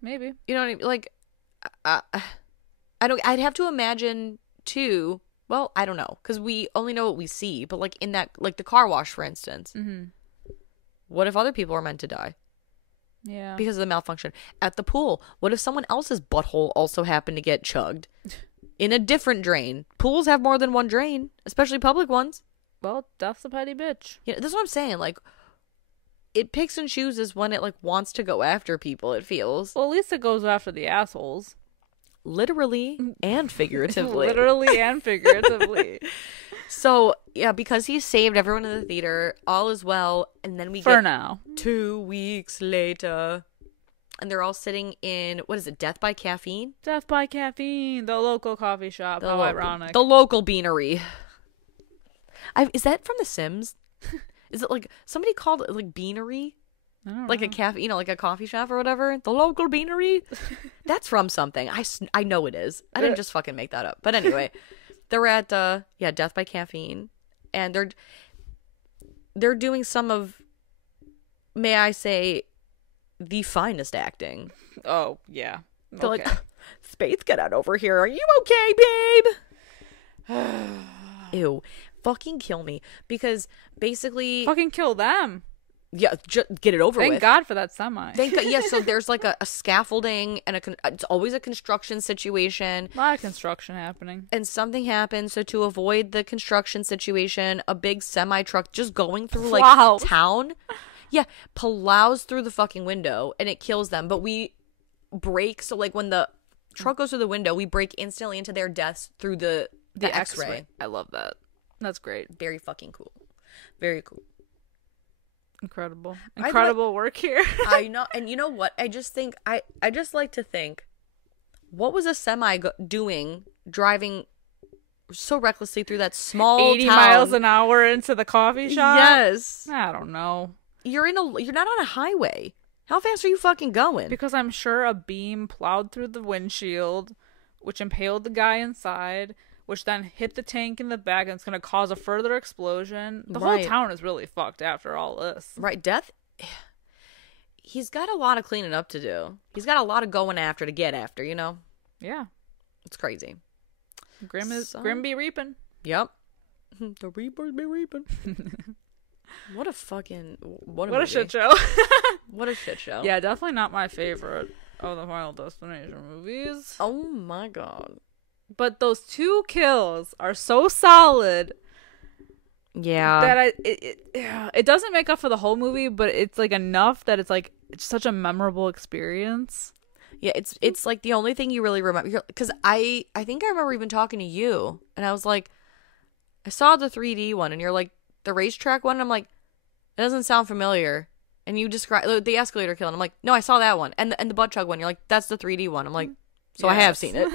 Maybe. You know what I mean? Like, I don't... I'd have to imagine, too... Well, I don't know. Because we only know what we see. But like, in that... Like, the car wash, for instance. Mm-hmm. What if other people are meant to die? Yeah. Because of the malfunction. At the pool, what if someone else's butthole also happened to get chugged? In a different drain. Pools have more than one drain, especially public ones. Well, death's a petty bitch. Yeah, that's what I'm saying. Like, it picks and chooses when it like wants to go after people, it feels. Well, at least it goes after the assholes. Literally and figuratively. Literally and figuratively. So, yeah, because he saved everyone in the theater, all is well, and then we For get now. 2 weeks later. And they're all sitting in, what is it, Death by Caffeine? Death by Caffeine, the local coffee shop. How ironic. The local beanery. Is that from The Sims? Is it like, somebody called it like beanery? I don't like know. a cafe, you know, like a coffee shop or whatever? The local beanery? That's from something. I know it is. I didn't just fucking make that up. But anyway, they're at, Death by Caffeine. And they're doing some of, may I say, the finest acting. Oh, yeah. They're Okay. like, Spades, get out over here. Are you okay, babe? Ew. Fucking kill me. Because basically... Fucking kill them. Yeah, get it over with. Thank God for that semi. Thank God. Yeah, so there's like a scaffolding and it's always a construction situation. A lot of construction happening. And something happens, so to avoid the construction situation, a big semi-truck just going through like Wow. town... Yeah, plows through the fucking window and it kills them. But we break, so like when the truck goes through the window, we break instantly into their deaths through the X-ray. I love that. That's great. Very fucking cool. Very cool. Incredible. Incredible work here. I know. And you know what? I just think, I just like to think, what was a semi doing driving so recklessly through that small 80 town? miles an hour into the coffee shop? Yes. I don't know. You're not on a highway. How fast are you fucking going? Because I'm sure a beam plowed through the windshield, which impaled the guy inside, which then hit the tank in the back, and it's going to cause a further explosion. The whole town is really fucked after all this. Right, Death, he's got a lot of cleaning up to do. He's got a lot of going after to get after, you know? Yeah. It's crazy. Grim be reaping. Yep. The reapers be reaping. What a shit show. What a shit show. Yeah, definitely not my favorite of the Final Destination movies. Oh my god. But those 2 kills are so solid. Yeah. That it doesn't make up for the whole movie, but it's like enough that it's like it's such a memorable experience. Yeah, it's like the only thing you really remember, because I think I remember even talking to you, and I was like, I saw the 3D one, and you're like, the racetrack one, and I'm like, it doesn't sound familiar. And you describe the escalator kill, and I'm like, no, I saw that one, and the butt chug one. You're like, that's the 3D one. I'm like, so yes. I have seen it.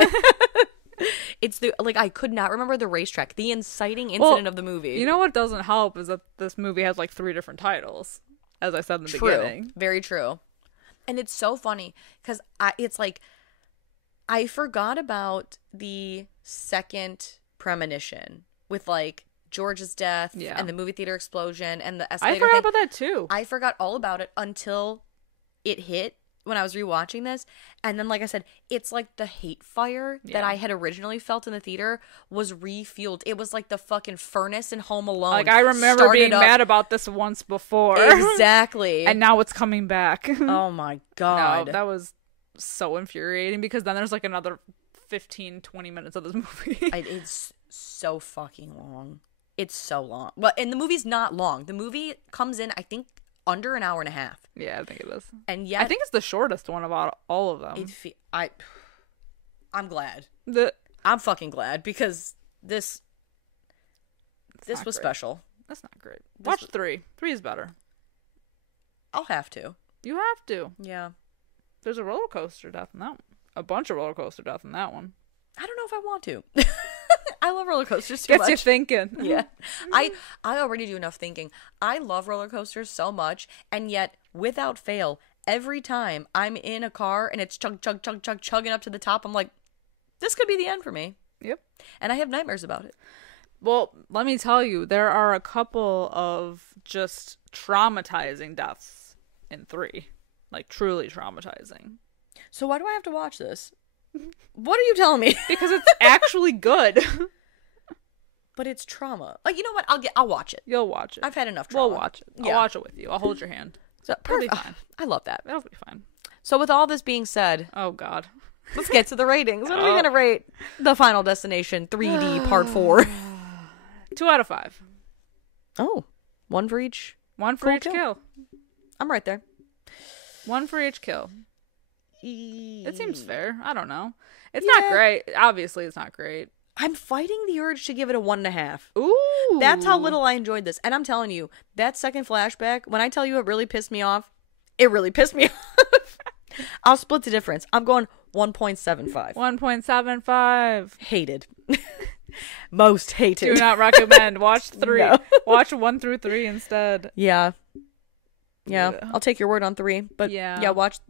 It's I could not remember the racetrack, the inciting incident of the movie. You know what doesn't help is that this movie has like 3 different titles, as I said in the beginning. Very true. And it's so funny because it's like I forgot about the second premonition with like George's death and the movie theater explosion and the escalator. I forgot about that too. I forgot all about it until it hit when I was rewatching this. And then, like I said, it's like the hate fire that I had originally felt in the theater was refueled. It was like the fucking furnace in Home Alone. Like, I remember being mad about this once before. Exactly. And now it's coming back. Oh my God. No, that was so infuriating because then there's like another 15, 20 minutes of this movie. It's so fucking long. It's so long. Well, and the movie's not long. The movie comes in, I think, under an hour and a half. Yeah, I think it is. And yet, I think it's the shortest one about all of them. I'm glad. I'm fucking glad because this was great. Special. That's not great. Watch 3. 3 is better. I'll have to. You have to. Yeah. There's a roller coaster death in that one. A bunch of roller coaster death in that one. I don't know if I want to. I love roller coasters too Gets much. you thinking. Yeah. I already do enough thinking. I love roller coasters so much, and yet, without fail, every time I'm in a car and it's chugging up to the top, I'm like, this could be the end for me. Yep. And I have nightmares about it. Well, let me tell you, there are a couple of just traumatizing deaths in 3. Like, truly traumatizing. So why do I have to watch this? What are you telling me? Because it's actually good. But it's trauma. Like, you know what? I'll watch it. You'll watch it. I've had enough trauma. We'll watch it. I'll watch it with you. I'll hold your hand. So, It'll be fine. I love that. It'll be fine. So with all this being said, Oh, God. let's get to the ratings. What are we going to rate The Final Destination 3D Part 4? 2 out of 5. Oh, one for each? One for Cool each kill. kill. I'm right there. One for each kill. It seems fair. I don't know. It's Yeah. not great. Obviously, it's not great. I'm fighting the urge to give it a 1.5. Ooh. That's how little I enjoyed this. And I'm telling you, that second flashback, when I tell you it really pissed me off, it really pissed me off. I'll split the difference. I'm going 1.75. 1.75. Hated. Most hated. Do not recommend. Watch 3. No. Watch 1 through 3 instead. Yeah. Yeah. I'll take your word on 3. But Yeah. watch.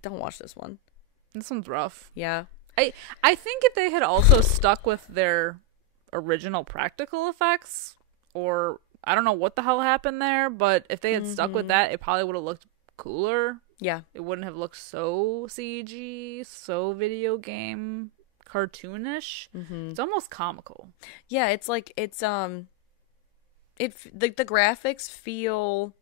Don't watch this one. This one's rough. Yeah. I think if they had also stuck with their original practical effects, or I don't know what the hell happened there, but if they had stuck with that, it probably would have looked cooler. Yeah. It wouldn't have looked so CG, so video game cartoonish. It's almost comical. Yeah, it's like the graphics feel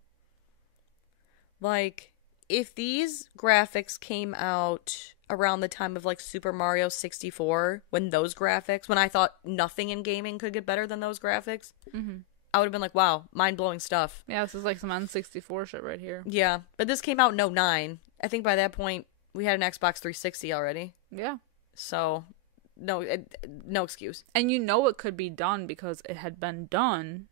like if these graphics came out around the time of like Super Mario 64, when I thought nothing in gaming could get better than those graphics, I would have been like, wow, mind-blowing stuff. Yeah, this is like some N64 shit right here. Yeah, but this came out in 09. I think by that point, we had an Xbox 360 already. Yeah. So, no excuse. And you know it could be done because it had been done.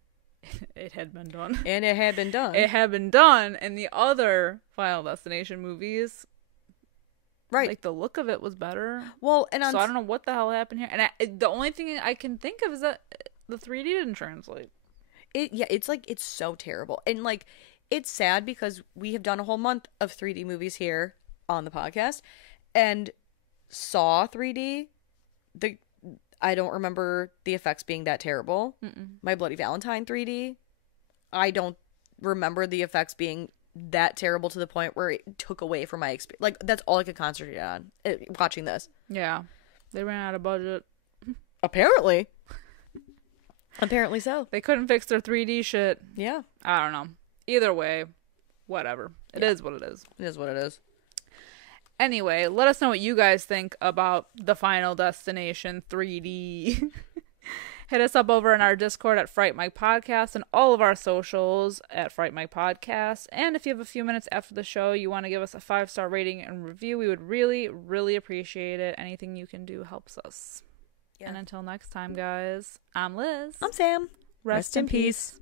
It had been done. And it had been done. It had been done in the other Final Destination movies. Right. Like, the look of it was better. Well, and So I don't know what the hell happened here. And the only thing I can think of is that the 3D didn't translate. It's like, it's so terrible. And like, it's sad because we have done a whole month of 3D movies here on the podcast. And Saw 3D, I don't remember the effects being that terrible. My Bloody Valentine 3D, I don't remember the effects being that terrible to the point where it took away from my experience. Like, that's all I could concentrate on watching this. Yeah. They ran out of budget. Apparently so. They couldn't fix their 3D shit. Yeah. I don't know. Either way, whatever. It is what it is. It is what it is. Anyway, let us know what you guys think about the Final Destination 3D. Hit us up over in our Discord at Fright Mic Podcast and all of our socials at Fright Mic Podcast. And if you have a few minutes after the show, you want to give us a 5-star rating and review, we would really, really appreciate it. Anything you can do helps us. Yeah. And until next time, guys, I'm Liz. I'm Sam. Rest in peace.